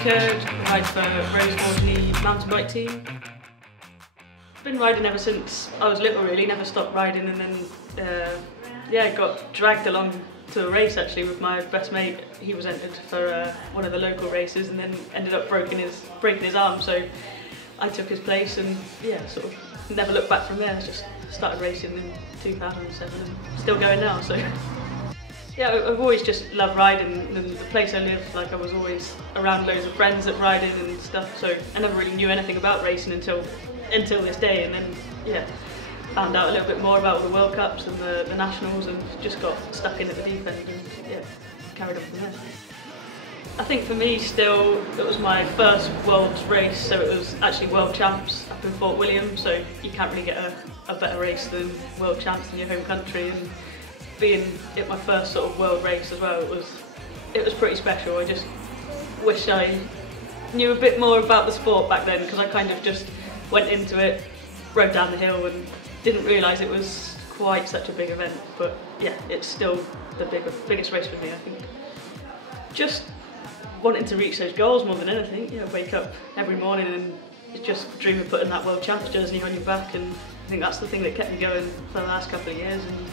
Katy, ride for Rose mountain bike team. Been riding ever since I was little really, never stopped riding, and then yeah, got dragged along to a race actually with my best mate. He was entered for one of the local races and then ended up breaking his arm, so I took his place and yeah, sort of never looked back from there. Just started racing in 2007 and still going now, so yeah, I've always just loved riding, and the place I live, like I was always around loads of friends that riding and stuff, so I never really knew anything about racing until this day, and then yeah, found out a little bit more about all the World Cups and the Nationals and just got stuck in at the deep end and yeah, carried on from there. I think for me still, it was my first Worlds race, so it was actually World Champs up in Fort William, so you can't really get a better race than World Champs in your home country, and being at my first sort of world race as well, it was pretty special. I just wish I knew a bit more about the sport back then, because I kind of just went into it, rode down the hill and didn't realise it was quite such a big event. But yeah, it's still the biggest race for me, I think. Just wanting to reach those goals more than anything. You know, wake up every morning and just dream of putting that World Champs jersey on your back, and I think that's the thing that kept me going for the last couple of years. And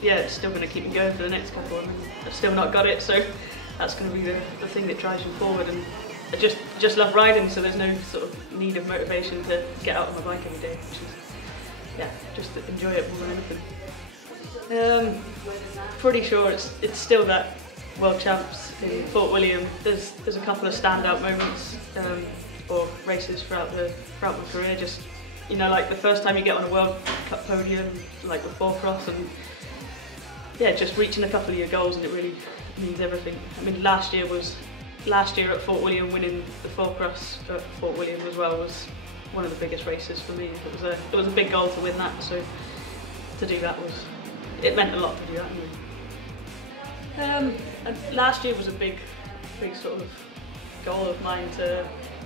yeah, it's still going to keep me going for the next couple, and I've still not got it, so that's going to be the thing that drives me forward. And I just love riding, so there's no sort of need of motivation to get out on my bike every day, which is, yeah, just enjoy it more than anything. Pretty sure it's still that World Champs in Fort William. There's a couple of standout moments or races throughout my career. Just, you know, like the first time you get on a World Cup podium, like with four-cross, and yeah, just reaching a couple of your goals, and it really means everything. I mean, last year at Fort William, winning the four-cross at Fort William as well was one of the biggest races for me. It was a big goal to win that, so to do that it meant a lot to do that anyway. And last year was a big sort of goal of mine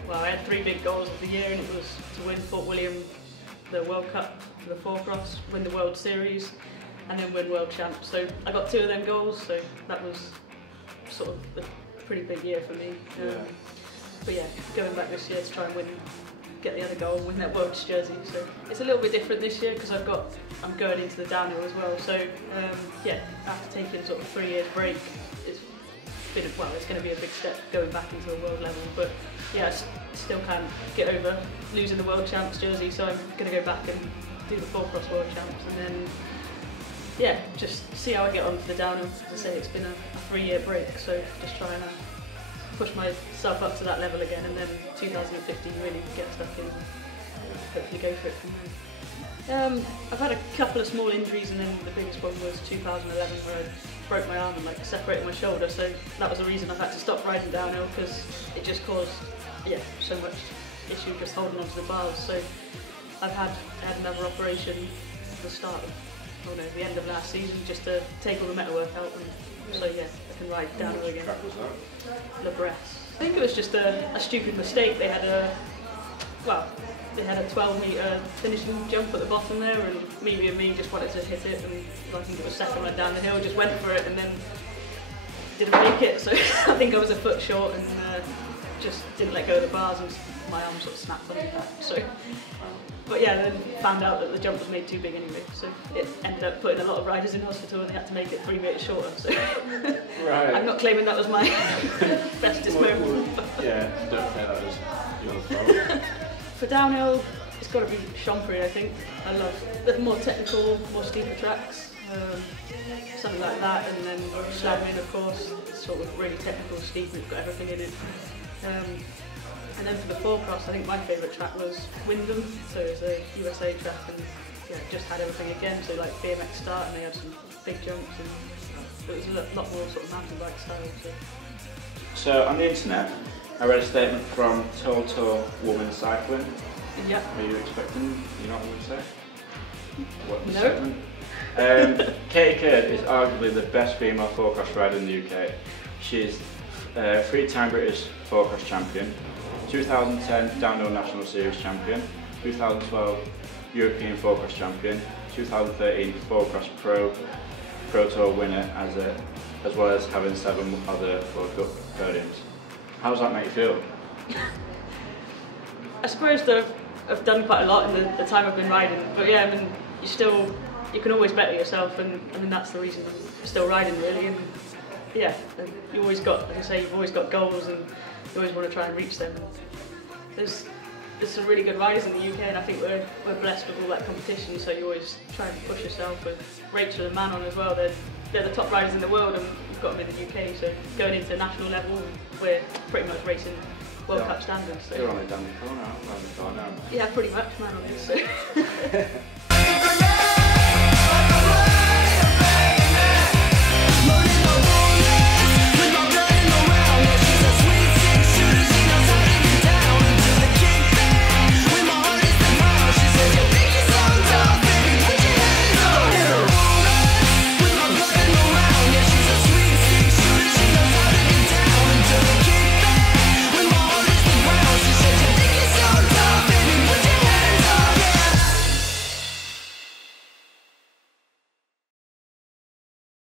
well, I had 3 big goals of the year, and it was to win Fort William, the World Cup for the four-cross, win the World Series, and then win World Champs. So I got 2 of them goals, so that was sort of a pretty big year for me. But yeah, going back this year to try and get the other goal and win that Worlds jersey. So it's a little bit different this year because I'm going into the downhill as well. So yeah, after taking sort of 3 years break, it's going to be a big step going back into a world level. But yeah, I still can't get over losing the World Champs jersey, so I'm going to go back and do the four-cross World Champs, and then yeah, just see how I get on for the downhill. As I say, it's been a 3-year break, so just trying to push myself up to that level again, and then 2015 really get stuck in and hopefully go for it from there. I've had a couple of small injuries, and then the biggest one was 2011 where I broke my arm and like separated my shoulder, so that was the reason I've had to stop riding downhill, because it just caused so much issue just holding onto the bars. So I had another operation at the start of the end of last season, just to take all the metalwork out, and so yeah, I can ride downhill again. Le Bresse. I think it was just a stupid mistake. They had a 12-metre finishing jump at the bottom there, and me just wanted to hit it, and I think it was second right down the hill, just went for it and then didn't make it, so I think I was a foot short and just didn't let go of the bars, and my arm sort of snapped on that. So, but yeah, then found out that the jump was made too big anyway, so it ended up putting a lot of riders in hospital, and they had to make it 3 metres shorter. So right. I'm not claiming that was my bestest moment. Yeah, don't say that was your fault. For downhill, it's got to be Chambéry, I think. I love the more technical, more steeper tracks, something like that, and then Schladming, of course, sort of really technical, steep, and it's got everything in it. And then for the four-cross, I think my favourite track was Wyndham, so it's a USA track, and yeah, just had everything again, so like BMX start, and they had some big jumps, and it was a lot more sort of mountain bike style. So on the internet, I read a statement from Total Woman Cycling. Yeah. Are you expecting, you know what I'm going to say? What the no. Statement? Katy is arguably the best female four-cross rider in the UK. She's 3-time British four-cross champion, 2010 Downhill National Series champion, 2012 European four-cross champion, 2013 four-cross Pro Tour winner, as well as having 7 other World Cup podiums. How does that make you feel? I suppose that I've done quite a lot in the time I've been riding, but yeah, I mean, you can always better yourself, and I mean that's the reason I'm still riding really. And yeah, and you always got, as I say, you've always got goals, and you always want to try and reach them. There's some really good riders in the UK, and I think we're blessed with all that competition. So you always try and push yourself. And Rachel and Manon as well. They're the top riders in the world, and we've got them in the UK. So going into national level, we're pretty much racing World Cup standards. So. You're on a dandy corner, aren't you? Yeah, pretty much, Manon is. So.